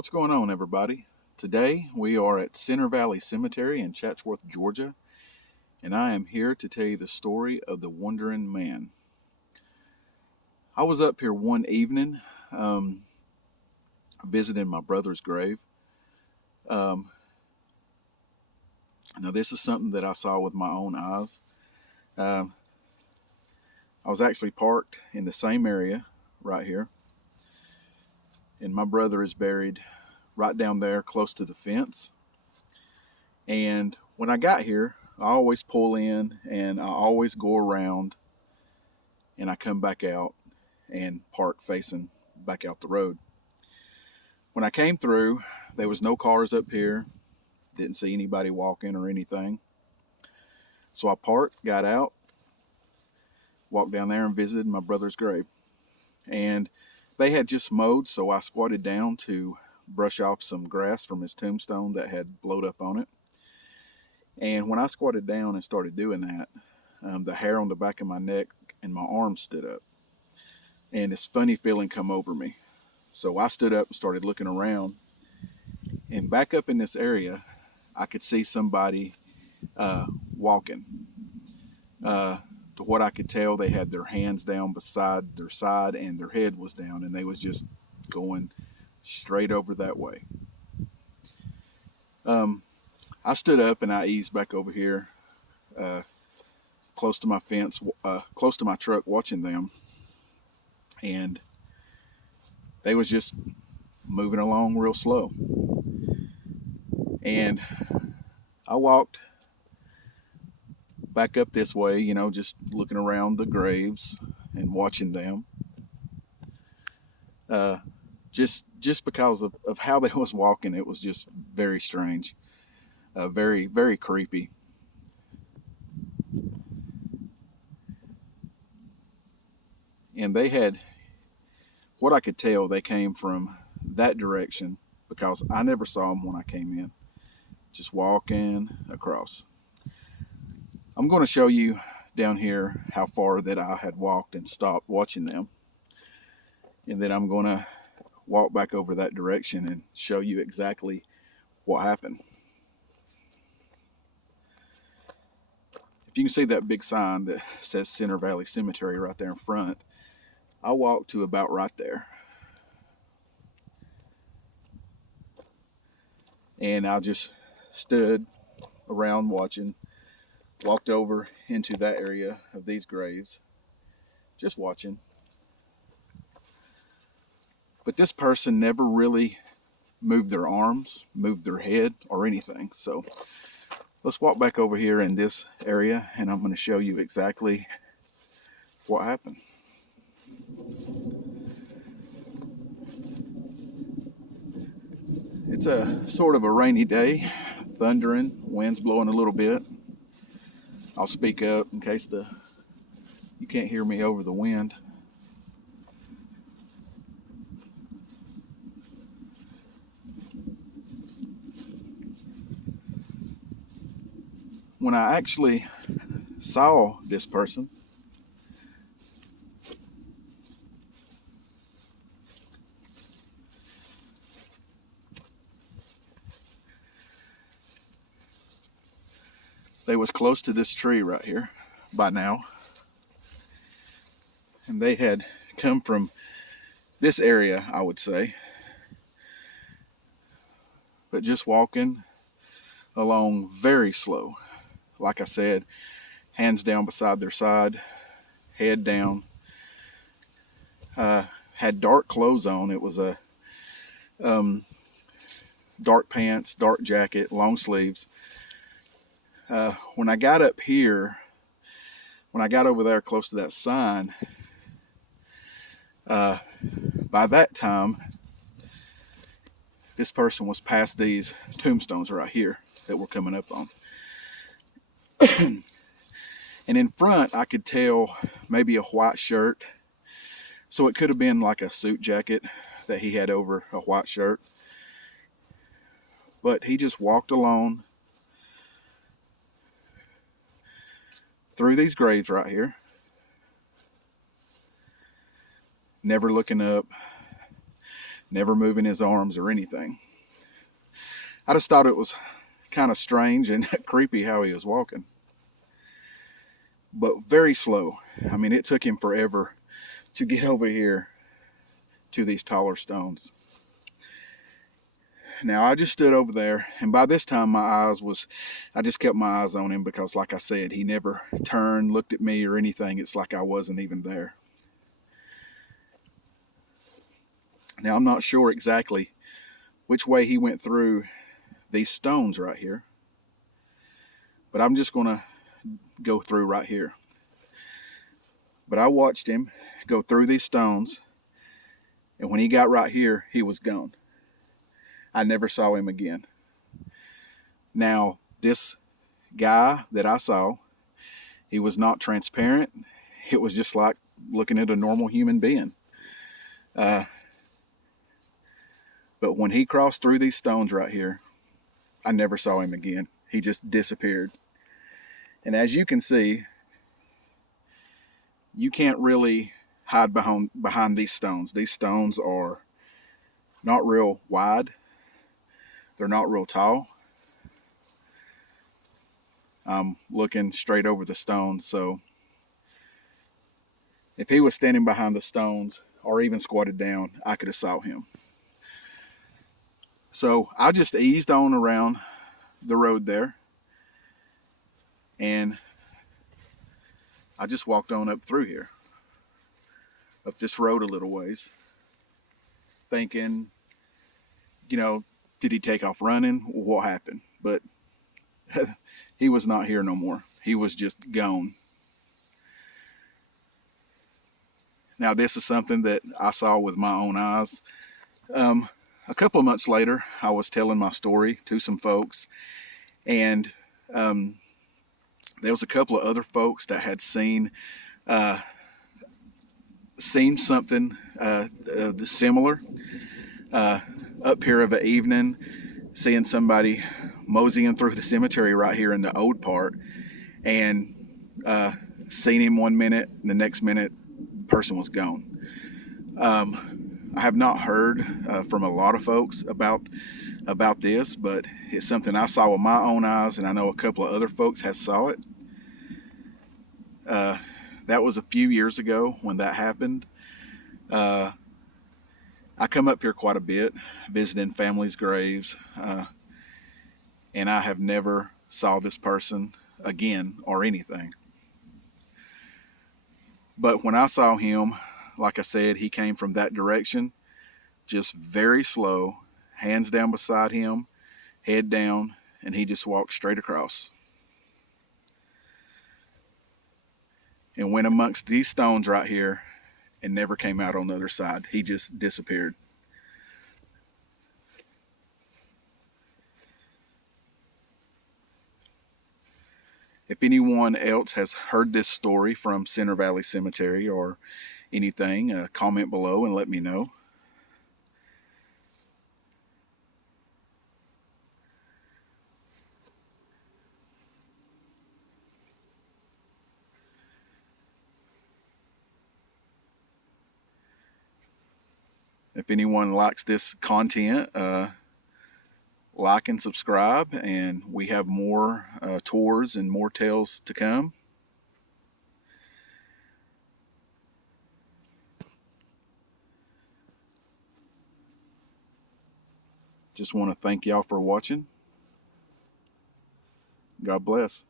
What's going on, everybody? Today we are at Center Valley Cemetery in Chatsworth, Georgia, and I am here to tell you the story of the Wandering Man. I was up here one evening visiting my brother's grave. Um, Now, this is something that I saw with my own eyes. Um, I was actually parked in the same area right here, and my brother is buried right down there close to the fence. And when I got here, I always pull in and I always go around and I come back out and park facing back out the road. When I came through, there was no cars up here, didn't see anybody walking or anything. So I parked, got out, walked down there and visited my brother's grave. And they had just mowed, so I squatted down to brush off some grass from his tombstone that had blowed up on it. And when I squatted down and started doing that, the hair on the back of my neck and my arms stood up. And this funny feeling come over me. So I stood up and started looking around. And back up in this area, I could see somebody walking. To what I could tell, they had their hands down beside their side and their head was down, and they was just going straight over that way. I stood up and I eased back over here, close to my fence, close to my truck, watching them, and they was just moving along real slow. And I walked back up this way, just looking around the graves and watching them. Just because of how they was walking, it was just very strange, very, very creepy. And they had, what I could tell, they came from that direction because I never saw them when I came in, just walking across. I'm going to show you down here how far that I had walked and stopped watching them. And then I'm going to walk back over that direction and show you exactly what happened. If you can see that big sign that says Center Valley Cemetery right there in front, I walked to about right there. And I just stood around watching, walked over into that area of these graves, just watching. But this person never really moved their arms, moved their head, or anything. So let's walk back over here in this area and I'm going to show you exactly what happened. It's a sort of a rainy day, thundering, wind's blowing a little bit. I'll speak up in case you can't hear me over the wind. When I actually saw this person, they was close to this tree right here by now, and they had come from this area, I would say, but just walking along very slow. Like I said, hands down beside their side, head down. Had dark clothes on. It was a dark pants, dark jacket, long sleeves. When I got up here, when I got over there close to that sign, by that time, this person was past these tombstones right here that we're coming up on. And in front, I could tell maybe a white shirt. So it could have been like a suit jacket that he had over a white shirt. But he just walked along through these graves right here, never looking up, never moving his arms or anything. I just thought it was kind of strange and creepy how he was walking. But very slow. I mean, it took him forever to get over here to these taller stones. Now, I just stood over there, and by this time I just kept my eyes on him because, like I said, he never turned, looked at me or anything. It's like I wasn't even there. Now, I'm not sure exactly which way he went through these stones right here, but I'm just going to go through right here. But I watched him go through these stones, and when he got right here, he was gone. I never saw him again. Now, this guy that I saw, he was not transparent. It was just like looking at a normal human being. But when he crossed through these stones right here, I never saw him again. He just disappeared. And as you can see, you can't really hide behind these stones. These stones are not real wide. They're not real tall. I'm looking straight over the stones, so if he was standing behind the stones or even squatted down, I could have saw him. So I just eased on around the road there, and I just walked on up through here, up this road a little ways, thinking, did he take off running? What happened? But he was not here no more. He was just gone. Now, this is something that I saw with my own eyes. A couple of months later, I was telling my story to some folks, and there was a couple of other folks that had seen something similar up here of an evening, seeing somebody moseying through the cemetery right here in the old part, and seen him one minute, and the next minute, the person was gone. I have not heard from a lot of folks about this, but it's something I saw with my own eyes, and I know a couple of other folks have saw it. That was a few years ago when that happened. I come up here quite a bit, visiting families' graves, and I have never saw this person again or anything. But when I saw him, like I said, he came from that direction, just very slow, hands down beside him, head down, and he just walked straight across and went amongst these stones right here and never came out on the other side. He just disappeared. If anyone else has heard this story from Center Valley Cemetery or anything, comment below and let me know. If anyone likes this content, like and subscribe, and we have more tours and more tales to come. Just want to thank y'all for watching. God bless.